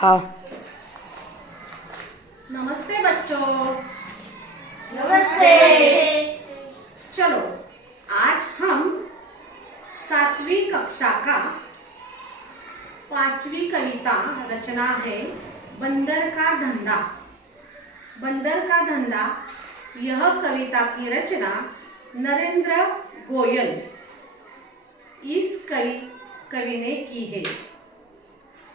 हाँ। नमस्ते बच्चों। नमस्ते। चलो आज हम 7वीं कक्षा का 5वीं कविता रचना है बंदर का धंधा। बंदर का धंधा यह कविता की रचना नरेंद्र गोयल इस कवि ने की है।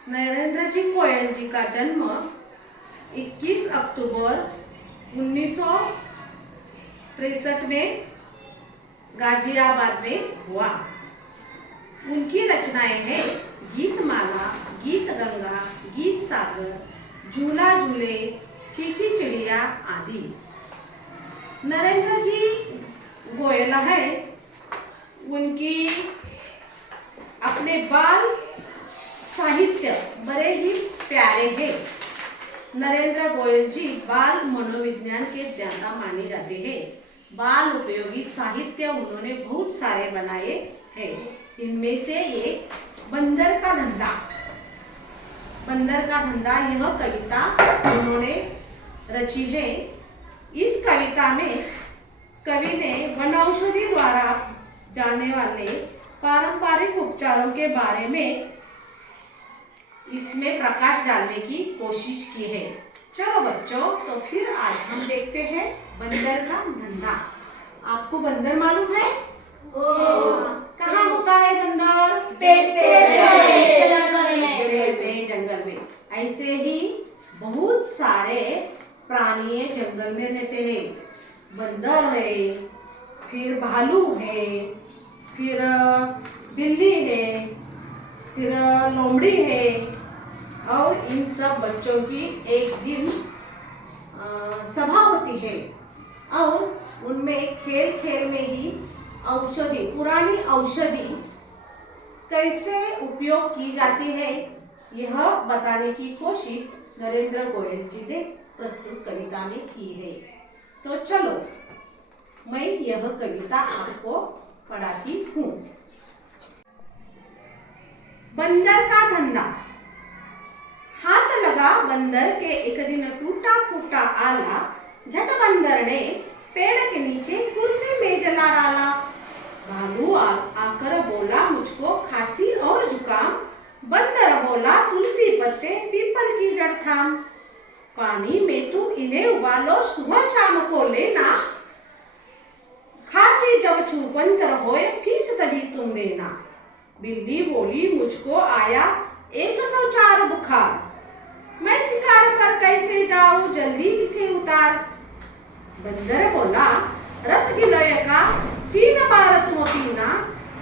नरेंद्र जी गोयल जी का जन्म 21 अक्टूबर 1963 में गाजियाबाद में हुआ। उनकी रचनाएं हैं गीतमाला, गीत गंगा, गीत सागर, झूला झूले, चींची चिड़िया आदि। नरेंद्र जी गोयल है उनकी अपने बाल साहित्य बड़े ही प्यारे हैं। नरेंद्र गोयल जी बाल मनोविज्ञान के ज्ञाता माने जाते हैं। बाल उपयोगी साहित्य उन्होंने बहुत सारे बनाए हैं। इनमें से एक बंदर का धंधा। बंदर का धंधा यह कविता उन्होंने रची है। इस कविता में कवि ने वनौषधि द्वारा जाने वाले पारंपरिक उपचारों के बारे में इसमें प्रकाश डालने की कोशिश की है। चलो बच्चों, तो फिर आज हम देखते हैं बंदर का धंधा। आपको बंदर मालूम है? कहाँ होता है बंदर? पेड़ पे, जंगल में। ऐसे ही बहुत सारे प्राणी जंगल में रहते हैं। बंदर है, फिर भालू है, फिर बिल्ली है, फिर लोमड़ी है। और इन सब बच्चों की एक दिन सभा होती है और उनमें खेल खेल में ही औषधि, पुरानी औषधि कैसे उपयोग की जाती है यह बताने की कोशिश नरेंद्र गोयल जी ने प्रस्तुत कविता में की है। तो चलो मैं यह कविता आपको पढ़ाती हूँ। बंदर का धंधा। हाथ लगा बंदर के एक दिन टूटा फूटा आला। झट बंदर ने पेड़ के नीचे कुर्सी मेज ला डाला। भालू आकर बोला मुझको खांसी और जुकाम। बंदर बोला तुलसी पत्ते पीपल की जड़ थाम। पानी में तुम इन्हें उबालो सुबह शाम को लेना। खांसी जब छूपंतर होए फीस तभी तुम देना। बिल्ली बोली मुझको आया 104 बुखार। मैं शिकार पर कैसे जाऊं जल्दी इसे उतार। बंदर बोला रसगिलोय का 3 बार तुम पीना।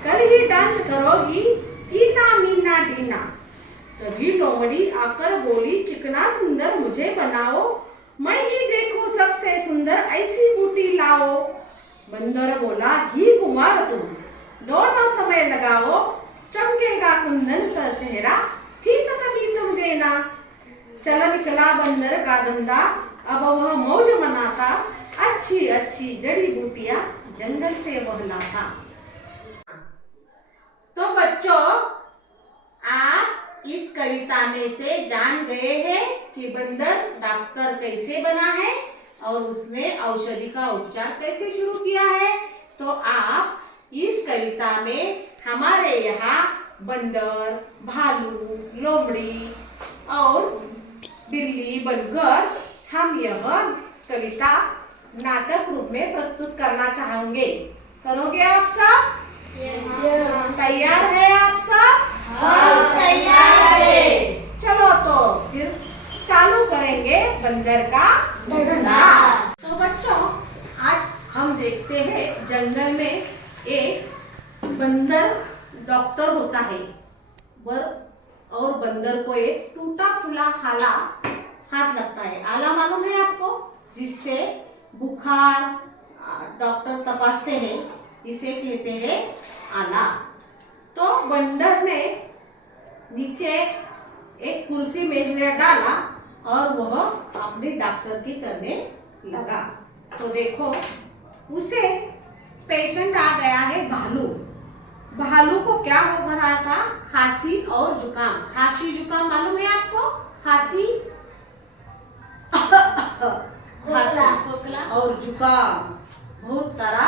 कल ही डांस करोगी टीना मीना डीना। तभी लोमड़ी आकर बोली चिकना सुंदर मुझे बनाओ। मैं ही देखूं सबसे सुंदर ऐसी बूटी लाओ। बंदर बोला घी कुमार तुम दोनों समय लगाओ। चमकेगा कुंदन सा चेहरा फीस कभी तुम देना। चल निकला बंदर का धंधा अब वह मौज मनाता। अच्छी अच्छी जड़ी बूटियां जंगल से वह लाता। तो बच्चों, आप इस कविता में से जान गए हैं कि बंदर डॉक्टर कैसे बना है और उसने औषधि का उपचार कैसे शुरू किया है। तो आप इस कविता में हमारे यहाँ बंदर, भालू, लोमड़ी और बिल्ली बनकर हम यह कविता नाटक रूप में प्रस्तुत करना चाहेंगे। करोगे आप सब? तैयार है आप सब? हाँ, तैयार है। चलो तो फिर चालू करेंगे बंदर का धंधा। तो बच्चों, आज हम देखते हैं जंगल में एक बंदर डॉक्टर होता है और बंदर को एक टूटा फूला आला हाथ लगता है। आला मालूम है आपको? जिससे बुखार डॉक्टर तपासते हैं, इसे कहते हैं आला। तो बंदर ने नीचे एक कुर्सी मेज में डाला और वह अपनी डॉक्टर की करने लगा। तो देखो उसे पेशेंट आ गया है भालू। भालू को क्या हो रहा था? खांसी और जुकाम। खांसी जुकाम मालूम है आपको? खांसी खोखला और जुकाम, बहुत सारा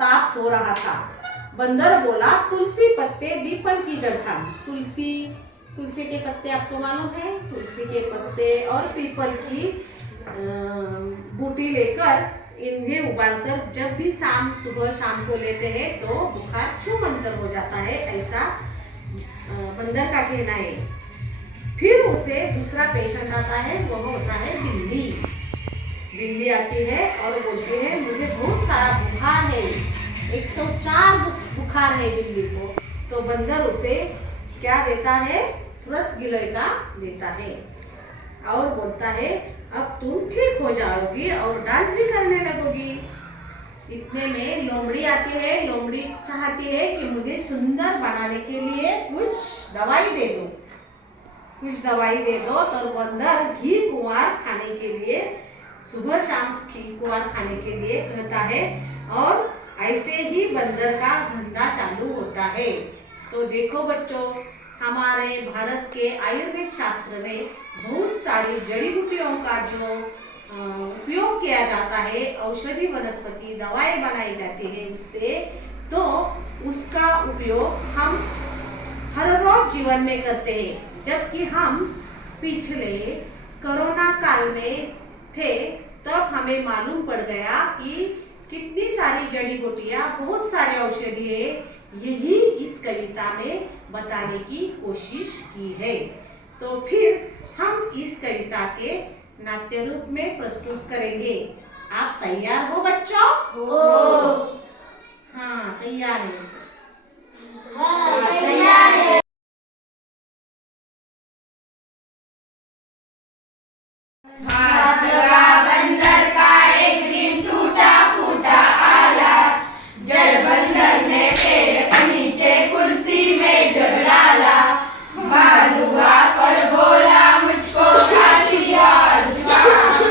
ताप हो रहा था। बंदर बोला तुलसी पत्ते पीपल की जड़ था। तुलसी के पत्ते आपको मालूम है? तुलसी के पत्ते और पीपल की बूटी लेकर इन्हें उबालकर जब भी सुबह शाम को लेते हैं तो बुखार छूमंतर हो जाता है, ऐसा बंदर का कहना है। फिर उसे दूसरा पेशेंट आता है, वह होता है बिल्ली। बिल्ली आती है और बोलती है मुझे बहुत सारा बुखार है, 104 बुखार है बिल्ली को। तो बंदर उसे क्या देता है? रसगिलोय का देता है और बोलता है अब तुम ठीक हो जाओगी और डांस भी करने लगोगी। इतने में लोमड़ी आती है। लोमड़ी चाहती है कि मुझे सुंदर बनाने के लिए कुछ दवाई दे दो, कुछ दवाई दे दो। तो बंदर घी कुंवार खाने के लिए, सुबह शाम घी कुंवार खाने के लिए कहता है और ऐसे ही बंदर का धंधा चालू होता है। तो देखो बच्चों, हमारे भारत के आयुर्वेद शास्त्र में बहुत सारी जड़ी बूटियों का जो उपयोग किया जाता है, औषधि वनस्पति दवाई बनाई जाती है उससे, तो उसका उपयोग हम हर रोज जीवन में करते हैं। जबकि हम पिछले कोरोना काल में थे तब हमें मालूम पड़ गया कि कितनी सारी जड़ी बूटियां, बहुत सारे औषधि है। यही इस कविता में बताने की कोशिश की है। तो फिर हम इस कविता के नाट्य रूप में प्रस्तुत करेंगे। आप तैयार हो बच्चों? हाँ, तैयार है। तैयार है। भागा बंदर का एक दिन टूटा फूटा आला, जड़ बंदर ने पेड़ के नीचे कुर्सी में जड़ डाला। भालुआ पर बोला मुझको खांसी और जुकाम,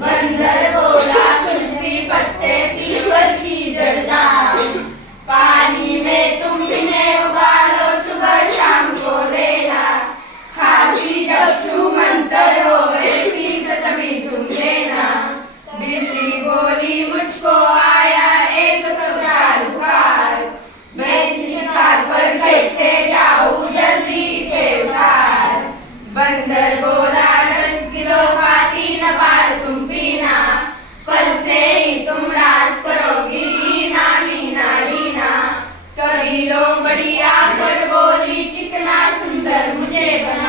बंदर बोला तुलसी पत्ते पीपल की जड़ डाल। पानी में तुम इन्हें उबालो, सुबह शाम को लेना, खांसी जब छूमंतर होए तभी तुम लेना। बिल्ली बोली मुझको आया 104 बुखार, मैं शिकार पर कैसे जाऊं, जल्दी से उतार। बंदर बोला 10 किलो का 3 बार तुम पीना, कल से ही तुम डांस करोगी मीना मीना डीना। कभी लोमड़ी आकर बोली चिकना सुंदर मुझे बना,